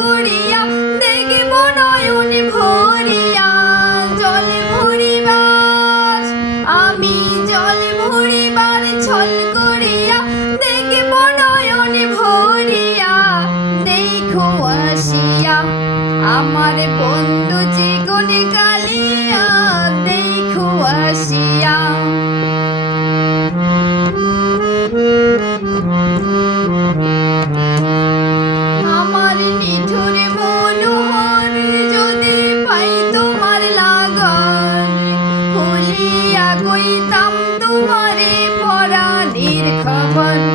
করিয়া দেখব নয়ন ভরিয়া, জল ভরিবার, আমি জল ভরিবার ছল করিয়া দেখব নয়ন ভরিয়া, দেখো আসিয়া, আমার বন্ধু যে কালিয়া one.